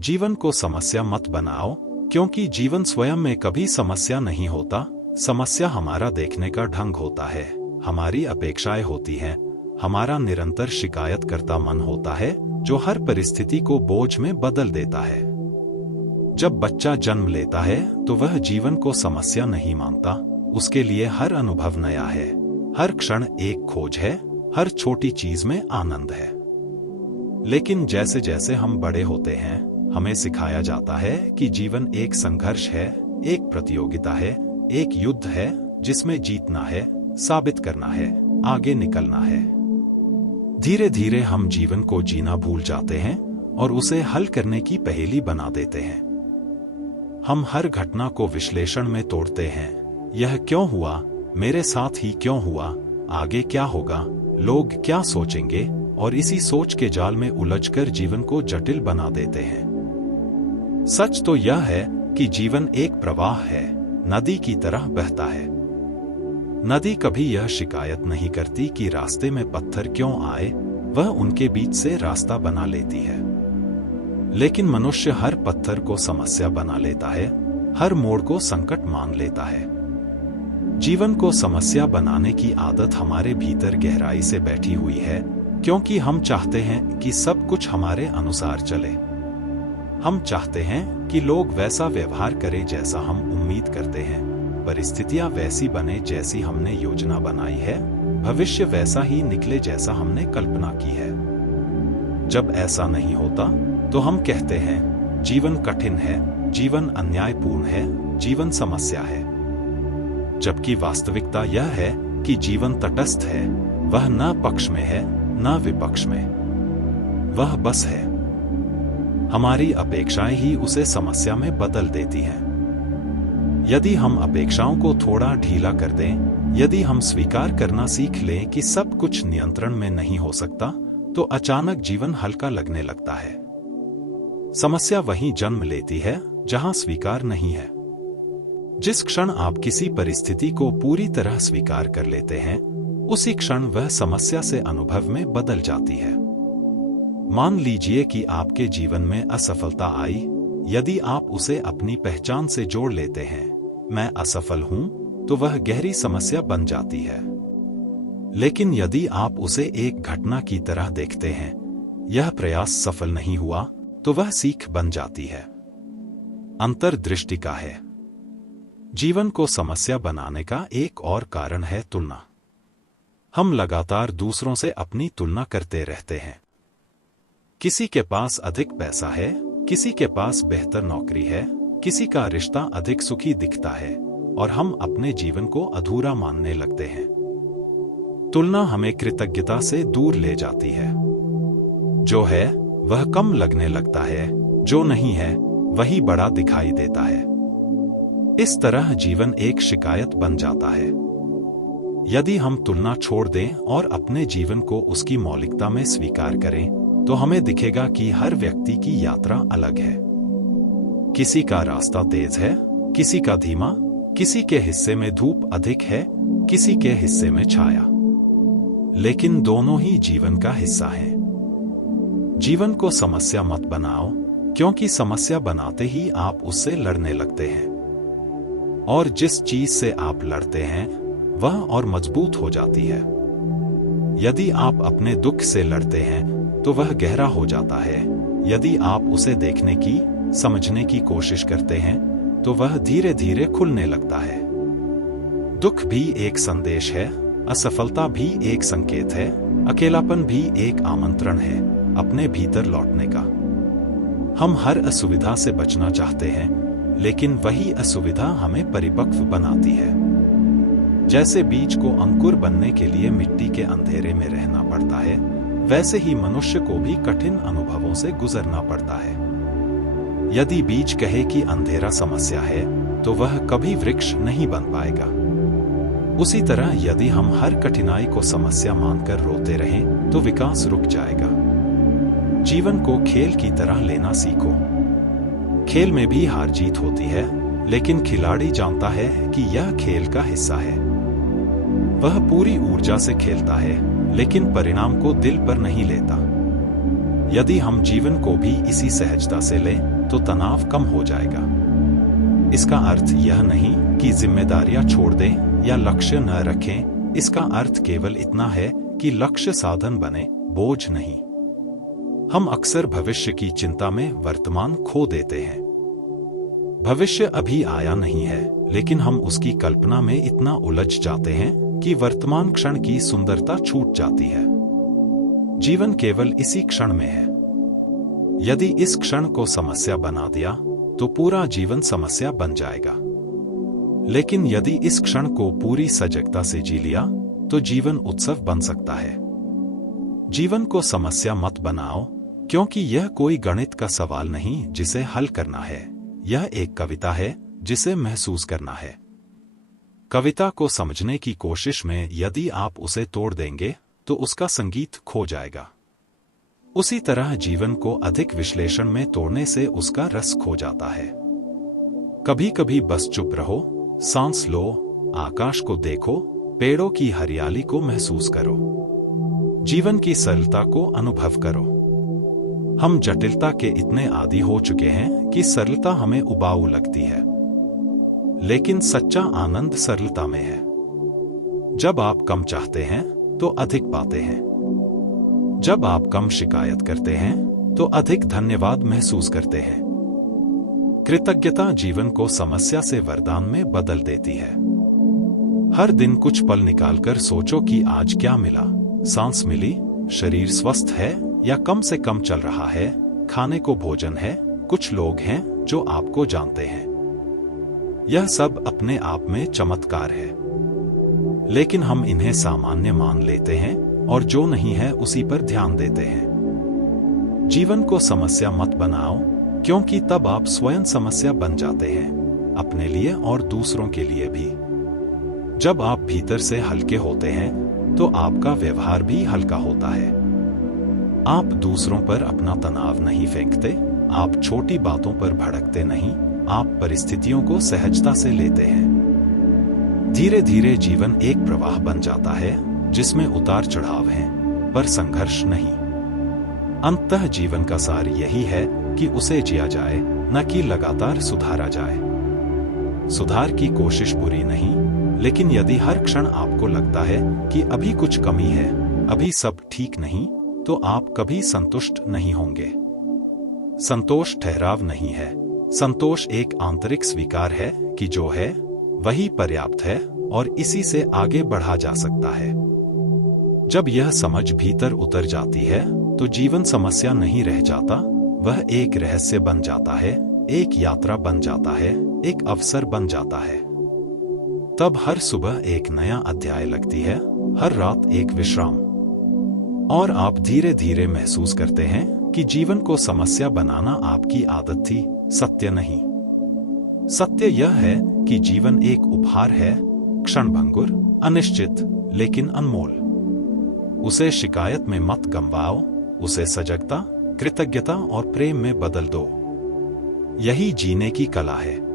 जीवन को समस्या मत बनाओ, क्योंकि जीवन स्वयं में कभी समस्या नहीं होता। समस्या हमारा देखने का ढंग होता है, हमारी अपेक्षाएं होती हैं, हमारा निरंतर शिकायत करता मन होता है, जो हर परिस्थिति को बोझ में बदल देता है। जब बच्चा जन्म लेता है तो वह जीवन को समस्या नहीं मानता, उसके लिए हर अनुभव नया है, हर क्षण एक खोज है, हर छोटी चीज में आनंद है। लेकिन जैसे जैसे हम बड़े होते हैं, हमें सिखाया जाता है कि जीवन एक संघर्ष है, एक प्रतियोगिता है, एक युद्ध है जिसमें जीतना है, साबित करना है, आगे निकलना है। धीरे धीरे हम जीवन को जीना भूल जाते हैं और उसे हल करने की पहेली बना देते हैं। हम हर घटना को विश्लेषण में तोड़ते हैं, यह क्यों हुआ, मेरे साथ ही क्यों हुआ, आगे क्या होगा, लोग क्या सोचेंगे, और इसी सोच के जाल में उलझकर जीवन को जटिल बना देते हैं। सच तो यह है कि जीवन एक प्रवाह है, नदी की तरह बहता है। नदी कभी यह शिकायत नहीं करती कि रास्ते में पत्थर क्यों आए, वह उनके बीच से रास्ता बना लेती है। लेकिन मनुष्य हर पत्थर को समस्या बना लेता है, हर मोड़ को संकट मान लेता है। जीवन को समस्या बनाने की आदत हमारे भीतर गहराई से बैठी हुई है, क्योंकि हम चाहते हैं कि सब कुछ हमारे अनुसार चले। हम चाहते हैं कि लोग वैसा व्यवहार करें जैसा हम उम्मीद करते हैं, परिस्थितियां वैसी बने जैसी हमने योजना बनाई है, भविष्य वैसा ही निकले जैसा हमने कल्पना की है। जब ऐसा नहीं होता तो हम कहते हैं जीवन कठिन है, जीवन अन्यायपूर्ण है, जीवन समस्या है। जबकि वास्तविकता यह है कि जीवन तटस्थ है, वह न पक्ष में है न विपक्ष में, वह बस है। हमारी अपेक्षाएं ही उसे समस्या में बदल देती हैं। यदि हम अपेक्षाओं को थोड़ा ढीला कर दें, यदि हम स्वीकार करना सीख लें कि सब कुछ नियंत्रण में नहीं हो सकता, तो अचानक जीवन हल्का लगने लगता है। समस्या वहीं जन्म लेती है जहां स्वीकार नहीं है। जिस क्षण आप किसी परिस्थिति को पूरी तरह स्वीकार कर लेते हैं, उसी क्षण वह समस्या से अनुभव में बदल जाती है। मान लीजिए कि आपके जीवन में असफलता आई, यदि आप उसे अपनी पहचान से जोड़ लेते हैं, मैं असफल हूं, तो वह गहरी समस्या बन जाती है। लेकिन यदि आप उसे एक घटना की तरह देखते हैं, यह प्रयास सफल नहीं हुआ, तो वह सीख बन जाती है। अंतर्दृष्टि का है। जीवन को समस्या बनाने का एक और कारण है तुलना। हम लगातार दूसरों से अपनी तुलना करते रहते हैं। किसी के पास अधिक पैसा है, किसी के पास बेहतर नौकरी है, किसी का रिश्ता अधिक सुखी दिखता है, और हम अपने जीवन को अधूरा मानने लगते हैं। तुलना हमें कृतज्ञता से दूर ले जाती है। जो है वह कम लगने लगता है, जो नहीं है वही बड़ा दिखाई देता है। इस तरह जीवन एक शिकायत बन जाता है। यदि हम तुलना छोड़ दें और अपने जीवन को उसकी मौलिकता में स्वीकार करें, तो हमें दिखेगा कि हर व्यक्ति की यात्रा अलग है। किसी का रास्ता तेज है, किसी का धीमा, किसी के हिस्से में धूप अधिक है, किसी के हिस्से में छाया। लेकिन दोनों ही जीवन का हिस्सा हैं। जीवन को समस्या मत बनाओ, क्योंकि समस्या बनाते ही आप उससे लड़ने लगते हैं। और जिस चीज से आप लड़ते हैं, वह और मजबूत हो जाती है। यदि आप अपने दुख से लड़ते हैं, तो वह गहरा हो जाता है। यदि आप उसे देखने की, समझने की कोशिश करते हैं, तो वह धीरे धीरे खुलने लगता है। दुख भी एक संदेश है, असफलता भी एक संकेत है, अकेलापन भी एक आमंत्रण है अपने भीतर लौटने का। हम हर असुविधा से बचना चाहते हैं, लेकिन वही असुविधा हमें परिपक्व बनाती है। जैसे बीज को अंकुर बनने के लिए मिट्टी के अंधेरे में रहना पड़ता है, वैसे ही मनुष्य को भी कठिन अनुभवों से गुजरना पड़ता है। यदि बीज कहे कि अंधेरा समस्या है, तो वह कभी वृक्ष नहीं बन पाएगा। उसी तरह यदि हम हर कठिनाई को समस्या मानकर रोते रहें, तो विकास रुक जाएगा। जीवन को खेल की तरह लेना सीखो। खेल में भी हार जीत होती है, लेकिन खिलाड़ी जानता है कि यह खेल का हिस्सा है। वह पूरी ऊर्जा से खेलता है, लेकिन परिणाम को दिल पर नहीं लेता। यदि हम जीवन को भी इसी सहजता से लें तो तनाव कम हो जाएगा। इसका अर्थ यह नहीं कि जिम्मेदारियां छोड़ दें या लक्ष्य न रखें। इसका अर्थ केवल इतना है कि लक्ष्य साधन बने, बोझ नहीं। हम अक्सर भविष्य की चिंता में वर्तमान खो देते हैं। भविष्य अभी आया नहीं है, लेकिन हम उसकी कल्पना में इतना उलझ जाते हैं कि वर्तमान क्षण की सुंदरता छूट जाती है। जीवन केवल इसी क्षण में है। यदि इस क्षण को समस्या बना दिया तो पूरा जीवन समस्या बन जाएगा। लेकिन यदि इस क्षण को पूरी सजगता से जी लिया तो जीवन उत्सव बन सकता है। जीवन को समस्या मत बनाओ, क्योंकि यह कोई गणित का सवाल नहीं जिसे हल करना है। यह एक कविता है जिसे महसूस करना है। कविता को समझने की कोशिश में यदि आप उसे तोड़ देंगे तो उसका संगीत खो जाएगा। उसी तरह जीवन को अधिक विश्लेषण में तोड़ने से उसका रस खो जाता है। कभी कभी बस चुप रहो, सांस लो, आकाश को देखो, पेड़ों की हरियाली को महसूस करो, जीवन की सरलता को अनुभव करो। हम जटिलता के इतने आदी हो चुके हैं कि सरलता हमें उबाऊ लगती है, लेकिन सच्चा आनंद सरलता में है। जब आप कम चाहते हैं तो अधिक पाते हैं। जब आप कम शिकायत करते हैं तो अधिक धन्यवाद महसूस करते हैं। कृतज्ञता जीवन को समस्या से वरदान में बदल देती है। हर दिन कुछ पल निकालकर सोचो कि आज क्या मिला। सांस मिली, शरीर स्वस्थ है या कम से कम चल रहा है, खाने को भोजन है, कुछ लोग हैं जो आपको जानते हैं। यह सब अपने आप में चमत्कार है, लेकिन हम इन्हें सामान्य मान लेते हैं और जो नहीं है उसी पर ध्यान देते हैं। जीवन को समस्या मत बनाओ, क्योंकि तब आप स्वयं समस्या बन जाते हैं, अपने लिए और दूसरों के लिए भी। जब आप भीतर से हल्के होते हैं तो आपका व्यवहार भी हल्का होता है। आप दूसरों पर अपना तनाव नहीं फेंकते, आप छोटी बातों पर भड़कते नहीं, आप परिस्थितियों को सहजता से लेते हैं। धीरे धीरे जीवन एक प्रवाह बन जाता है जिसमें उतार चढ़ाव हैं, पर संघर्ष नहीं। अंततः जीवन का सार यही है कि उसे जिया जाए, न कि लगातार सुधारा जाए। सुधार की कोशिश बुरी नहीं, लेकिन यदि हर क्षण आपको लगता है कि अभी कुछ कमी है, अभी सब ठीक नहीं, तो आप कभी संतुष्ट नहीं होंगे। संतोष ठहराव नहीं है, संतोष एक आंतरिक स्वीकार है कि जो है वही पर्याप्त है और इसी से आगे बढ़ा जा सकता है। जब यह समझ भीतर उतर जाती है तो जीवन समस्या नहीं रह जाता, वह एक रहस्य बन जाता है, एक यात्रा बन जाता है, एक अवसर बन जाता है। तब हर सुबह एक नया अध्याय लगती है, हर रात एक विश्राम, और आप धीरे धीरे महसूस करते हैं कि जीवन को समस्या बनाना आपकी आदत थी, सत्य नहीं। सत्य यह है कि जीवन एक उपहार है, क्षणभंगुर, अनिश्चित, लेकिन अनमोल। उसे शिकायत में मत गंवाओ, उसे सजगता, कृतज्ञता और प्रेम में बदल दो। यही जीने की कला है।